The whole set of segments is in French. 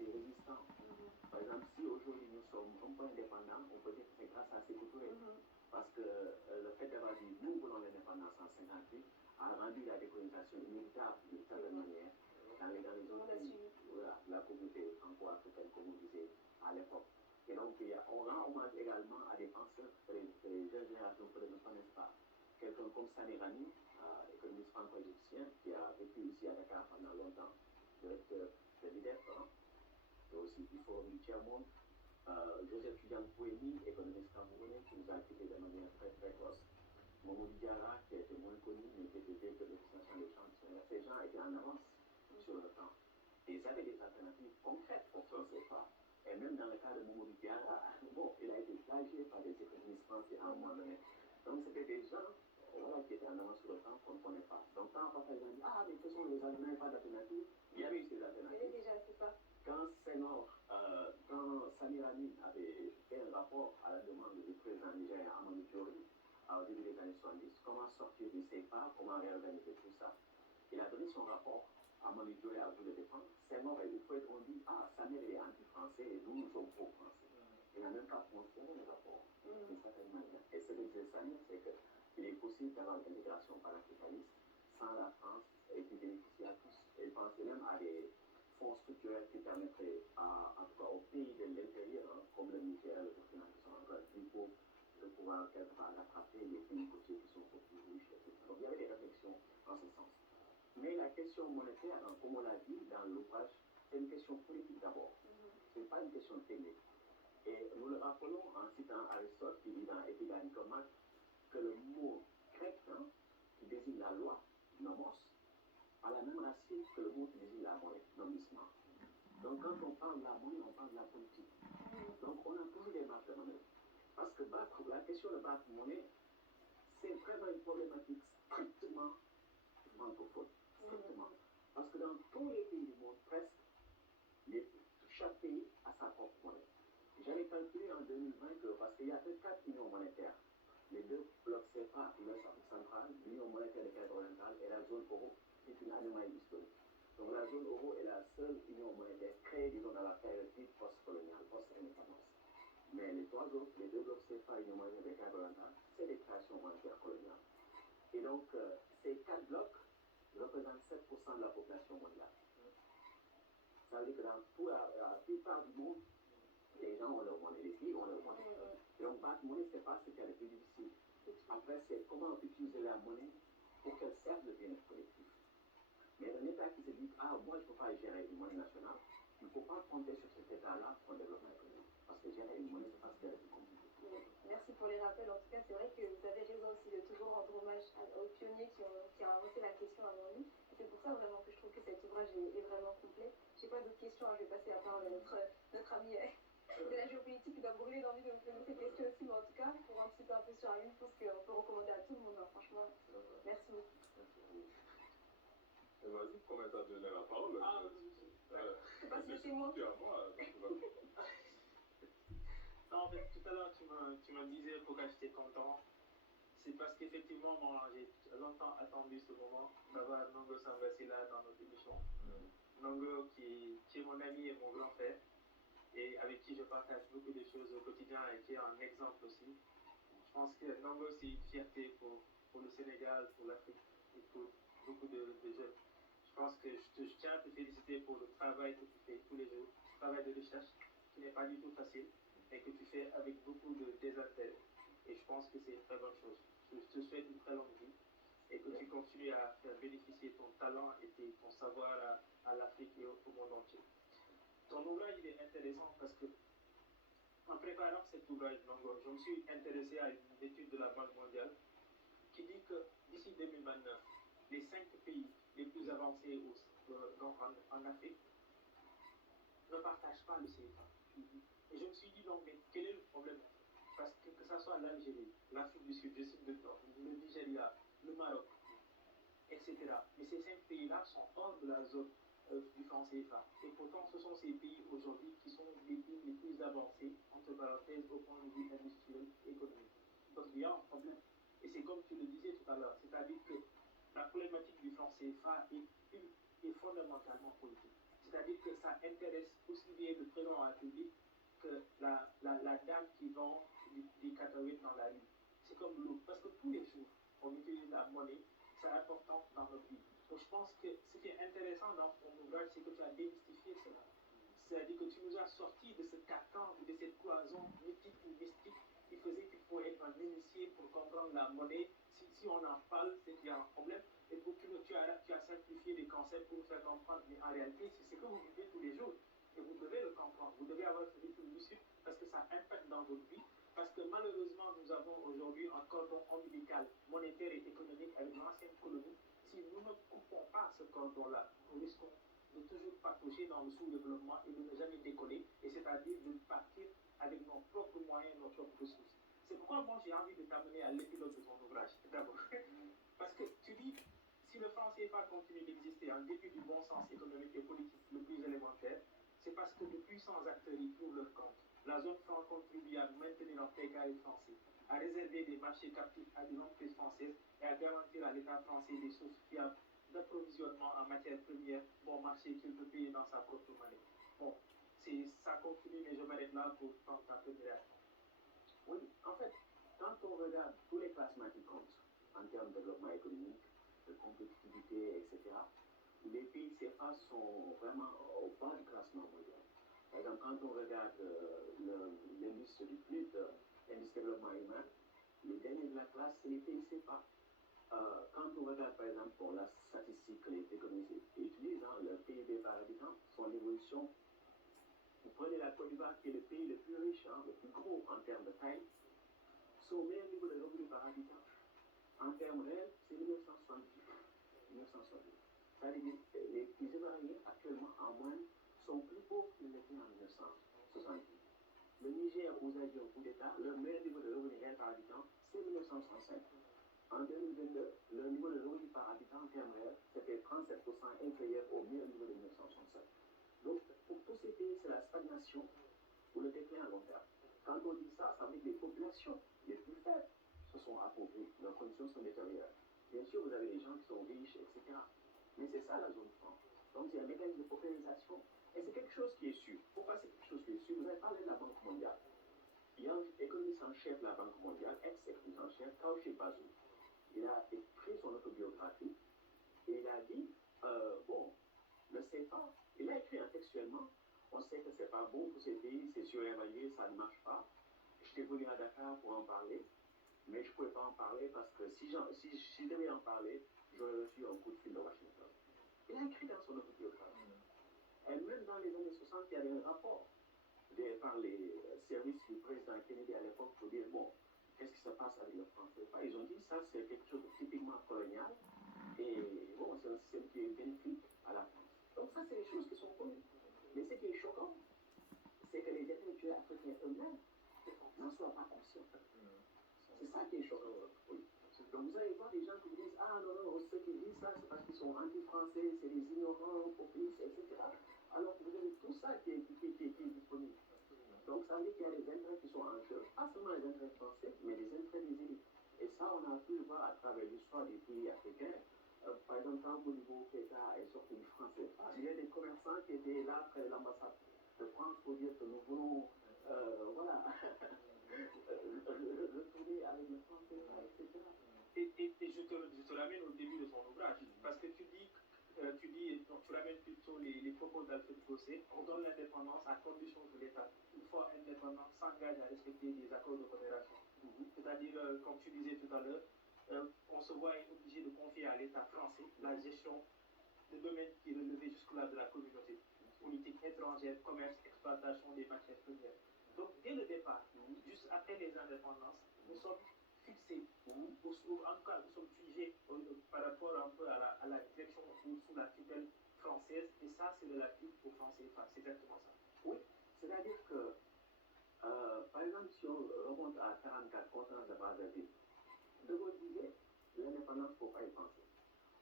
assez résistant. Par exemple, si aujourd'hui nous sommes un peu indépendants, on peut dire que c'est grâce à Sékou Touré. Parce que le fait d'avoir dit nous voulons l'indépendance en 58 a rendu la décolonisation inévitable d'une certaine manière dans les zones pays, voilà, la communauté franco-africaine, comme on disait à l'époque. Et donc, on rend hommage également à des penseurs que les jeunes générations peut-être ne connaissent pas. Quelqu'un comme Sani Rani, économiste franco-égyptien, qui a vécu ici à Dakar pendant longtemps, directeur de l'IDEF, et aussi du Forum du Tiers-Monde. Joseph Tudian Pouemi, économiste camerounais, qui nous a quittés de manière très précoce. Momo Diarra, qui était moins connu, mais qui était directeur de l'extension des champs. Ces gens étaient en avance sur le temps. Et ils avaient des alternatives concrètes au franc CFA. Et même dans le cas de Momo Diarra, bon, il a été plagié par des économistes français à un moment donné. Donc c'était des gens voilà, qui étaient en avance sur le temps qu'on ne connaît pas. Donc quand on dit ah, mais quels sont les alternatives, pas d'alternatives, il y avait eu ces alternatives. Il y avait déjà, c'est ça. Quand Samir Amin avait fait un rapport à la demande du président nigérien Amadou Diori au début des années 70, comment sortir du CEPA, comment réorganiser tout ça, il a donné son rapport. Amadou Diori a voulu le défendre. Senghor et Dufouet ont dit ah, Samir est anti-français et nous sommes pro-français. Il n'a même pas mentionné le rapport d'une certaine manière. Et ce que disait Samir, c'est qu'il est possible d'avoir une intégration panafricaniste sans la France et qui bénéficie à tous. Et il pensait même à des fonds structurels qui permettraient en tout cas aux pays de l'intérieur, comme le Niger, le Burkina, qui sont encore plus pauvres, de pouvoir quelque part rattraper les pays côtiers qui sont beaucoup plus riches, etc. Donc il y avait des réflexions en ce sens. Mais la question monétaire, comme on l'a dit dans l'ouvrage, c'est une question politique d'abord. Ce n'est pas une question technique. Et nous le rappelons en citant Aristote qui dit dans Éthique à Nicomaque que le mot grec qui désigne la loi, nomos, a la même racine que le mot qui désigne la monnaie, nomissement. Donc quand on parle de la monnaie, on parle de la politique. Donc on a toujours des marges de manœuvre. Parce que la question de battre monnaie, c'est vraiment une problématique strictement francophone. Strictement. Parce que dans tous les pays du monde, presque, chaque pays a sa propre monnaie. J'avais calculé en 2020 que, parce qu'il y a que 4 unions monétaires, les deux blocs CFA, l'Ouest Afrique centrale, l'Union monétaire des Caraïbes orientales et la zone euro, c'est une anomalie historique. Donc la zone euro est la seule union monétaire créée, disons, dans la période dite post-coloniale, post-indépendance. Mais les trois autres, les deux blocs CFA et l'Union monétaire des Caraïbes orientales, c'est des créations monétaires coloniales. Et donc, ces 4 blocs représentent 7% de la population mondiale. Ça veut dire que dans la plupart du monde, les gens ont leur monnaie, les pays ont leur monnaie. Et donc, battre monnaie, ce n'est pas ce qui est le plus difficile. Après, c'est comment utiliser la monnaie pour qu'elle serve le bien-être collectif. Mais un État qui se dit, ah, moi, je ne peux pas gérer une monnaie nationale, il ne faut pas compter sur cet État-là pour un développement économique. Parce que gérer une monnaie, c'est parce qu'elle est plus compliquée. Merci pour les rappels. En tout cas, c'est vrai que vous avez raison aussi de toujours rendre hommage aux pionniers qui ont avancé la question avant nous. Et c'est pour ça vraiment que je trouve que cet ouvrage est vraiment complet. Je n'ai pas d'autres questions, je vais passer la parole à notre ami de la géopolitique qui doit brûler d'envie de vous poser ces questions aussi. Mais en tout cas, pour anticiper un peu sur la lune, je pense qu'on peut recommander à tout le monde. Hein. Franchement, merci beaucoup. Vas-y, comment t'as donné la parole? Ah, c'est pas si c'est moi. Non, en fait, tout à l'heure, tu me disais pourquoi j'étais content. C'est parce qu'effectivement, moi, j'ai longtemps attendu ce moment d'avoir Nongo Sambasila dans notre émission. Nongo qui est mon ami et mon grand frère, et avec qui je partage beaucoup de choses au quotidien et qui est un exemple aussi. Je pense que Nongo, c'est une fierté pour le Sénégal, pour l'Afrique et pour beaucoup de jeunes. Je pense que je tiens à te féliciter pour le travail que tu fais tous les jours, le travail de recherche qui n'est pas du tout facile, et que tu fais avec beaucoup de désintérêt. Et je pense que c'est une très bonne chose. Je te souhaite une très longue vie et que tu continues à faire bénéficier ton talent et ton savoir à l'Afrique et au monde entier. Ton ouvrage, il est intéressant parce que, en préparant cet ouvrage, je me suis intéressé à une étude de la Banque mondiale qui dit que d'ici 2029, les 5 pays les plus avancés en Afrique ne partagent pas le CFA. Et je me suis dit, donc, mais quel est le problème? Parce que ce soit l'Algérie, l'Afrique du Sud, le Nigeria, le Maroc, etc. Mais ces 5 pays-là sont hors de la zone du franc CFA. Et pourtant, ce sont ces pays aujourd'hui qui sont les pays les plus avancés, entre parenthèses, au point de vue industriel et économique. Donc il y a un problème. Et c'est comme tu le disais tout à l'heure, c'est-à-dire que la problématique du franc CFA est fondamentalement politique. C'est-à-dire que ça intéresse aussi bien le président de la République que la dame qui vend des cacahuètes dans la rue. C'est comme l'eau. Parce que tous les jours, on utilise la monnaie, c'est important dans notre vie. Donc je pense que ce qui est intéressant dans ton ouvrage, c'est que tu as démystifié cela. C'est-à-dire que tu nous as sorti de ce carcan ou de cette cloison mythique ou mystique qui faisait qu'il faut être un initié pour comprendre la monnaie. Si on en parle, c'est qu'il y a un problème. Et pour que tu as simplifié les concepts pour nous faire comprendre. Mais en réalité, c'est ce que vous vivez tous les jours. Et vous devez le comprendre. Vous devez avoir ce rythme lucide parce que ça impacte dans votre vie. Parce que malheureusement, nous avons aujourd'hui un cordon ombilical monétaire et économique avec l'ancienne colonie. Si nous ne coupons pas ce cordon-là, nous risquons de toujours patauger dans le sous-développement et de ne jamais décoller, et c'est-à-dire de partir avec nos propres moyens, nos propres ressources. C'est pourquoi moi j'ai envie de t'amener à l'épilogue de ton ouvrage, d'abord. Parce que tu dis, si le franc CFA continue d'exister en dépit du bon sens économique et politique le plus élémentaire, c'est parce que de puissants acteurs y trouvent leur compte. La zone franc contribue à maintenir un précaré français, à réserver des marchés captifs à des entreprises françaises et à garantir à l'État français des sources fiables d'approvisionnement en matières premières bon marché qu'il peut payer dans sa propre monnaie. Bon, ça continue, mais je m'arrête là pour prendre ta première réaction. Oui, en fait, quand on regarde tous les classements qui comptent en termes de développement économique, de compétitivité, etc., les pays CFA sont vraiment au bas du classement mondial. Par exemple, quand on regarde l'indice du PNUD, l'indice de développement humain, les derniers de la classe, c'est les pays CFA. Quand on regarde par exemple pour la statistique que les économistes utilisent, le PIB par habitant, son évolution, vous prenez la Côte d'Ivoire qui est le pays le plus riche, le plus gros en termes de taille, son meilleur niveau de revenu par habitant, en termes réels, c'est 1978. 1978. C'est-à-dire que les Ivoiriens actuellement en moyenne sont plus pauvres qu'ils l'étaient en 1968. Le Niger, où vous avez un coup d'État, leur meilleur niveau de revenu réel par habitant, c'est 1965. En 2022, le niveau de revenu par habitant en termes réels, c'était 37% inférieur au meilleur niveau de 1967. Donc, pour tous ces pays, c'est la stagnation ou le déclin à long terme. Quand on dit ça, ça veut dire que les populations les plus faibles se sont appauvries, leurs conditions sont détériorées. Bien sûr, vous avez des gens qui sont riches, etc. Mais c'est ça la zone franc. Donc, c'est un mécanisme de paupérisation et c'est quelque chose qui est sûr. Pourquoi c'est quelque chose qui est sûr? Vous avez parlé de la Banque mondiale. Il y a un économiste en chef de la Banque mondiale, ex-économiste en chef, Taoufik Bazoum. Il a écrit son autobiographie et il a dit, bon, le CFA, il a écrit textuellement, on sait que c'est pas bon pour ces pays, c'est surévalué, ça ne marche pas. J'étais venu à Dakar pour en parler, mais je ne pouvais pas en parler parce que si je devais en parler, j'aurais reçu un coup de fil de Washington. Il a écrit dans son autobiographie. Et même dans les années 60, il y avait un rapport par les services du président Kennedy à l'époque pour dire, bon, qu'est-ce qui se passe avec le franc CFA? Ils ont dit ça, c'est quelque chose de typiquement colonial. Et bon, c'est un système qui est bénéfique à la France. Donc ça, c'est des choses qui sont connues. Mais ce qui est choquant, c'est que les intellectuels africains eux-mêmes n'en soient pas conscients. C'est ça qui est choquant. Oui. Donc vous allez voir des gens qui disent, ah non, non, ceux qui disent ça, c'est parce qu'ils sont anti-français, c'est des ignorants, populistes, etc. Alors que vous avez tout ça qui est disponible. Donc ça veut dire qu'il y a des intérêts qui sont en jeu, pas seulement les intérêts français, mais les intérêts des élites. Et ça, on a pu le voir à travers l'histoire des pays africains. Par exemple, quand Bolivar Keïta est sorti du franc CFA, il y a des commerçants qui étaient là près de l'ambassade de France pour dire que nous voulons, voilà, retourner avec le franc CFA, etc. Et je te ramène au début de ton ouvrage, parce que tu ramènes plutôt les propos d'Alfred Gossé. On donne l'indépendance à condition que l'État, une fois indépendant, s'engage à respecter des accords de coopération. C'est-à-dire, comme tu disais tout à l'heure, on se voit obligé de confier à l'État français la gestion de domaines qui relevaient jusque-là de la communauté, politique étrangère, commerce, exploitation des matières premières. Donc, dès le départ, juste après les indépendances, nous sommes fixés, ou en tout cas, nous sommes figés par rapport un peu à la direction ou sous la tutelle française, et ça, c'est relatif au franc CFA. C'est exactement ça. Oui, c'est-à-dire que, par exemple, si on remonte à 44, conférence de Brazzaville, De Gaulle disait, l'indépendance, il ne faut pas y penser.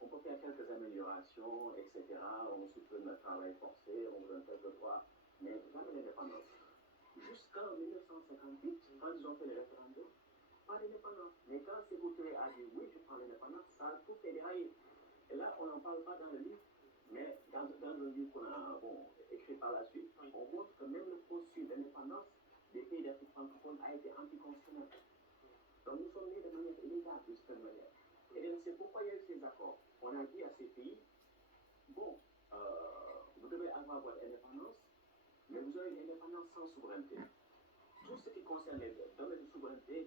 On peut faire quelques améliorations, etc. On supprime le travail forcé, on donne quelques droits, mais jamais l'indépendance. Jusqu'en 1958, quand ils ont fait le référendum, pas d'indépendance. Mais quand Sékou Touré a dit oui, je prends l'indépendance, ça a tout fait dérailler. Et là, on n'en parle pas dans le livre, Mais dans un livre qu'on a écrit par la suite, Oui. on montre que même le processus d'indépendance des pays d'Afrique francophone a été anticonstitutionnel. Donc nous sommes nés de manière illégale, de cette manière. Et donc c'est pourquoi il y a eu ces accords. On a dit à ces pays, bon, vous devez avoir votre indépendance, mais vous aurez une indépendance sans souveraineté. Tout ce qui concerne les domaines de souveraineté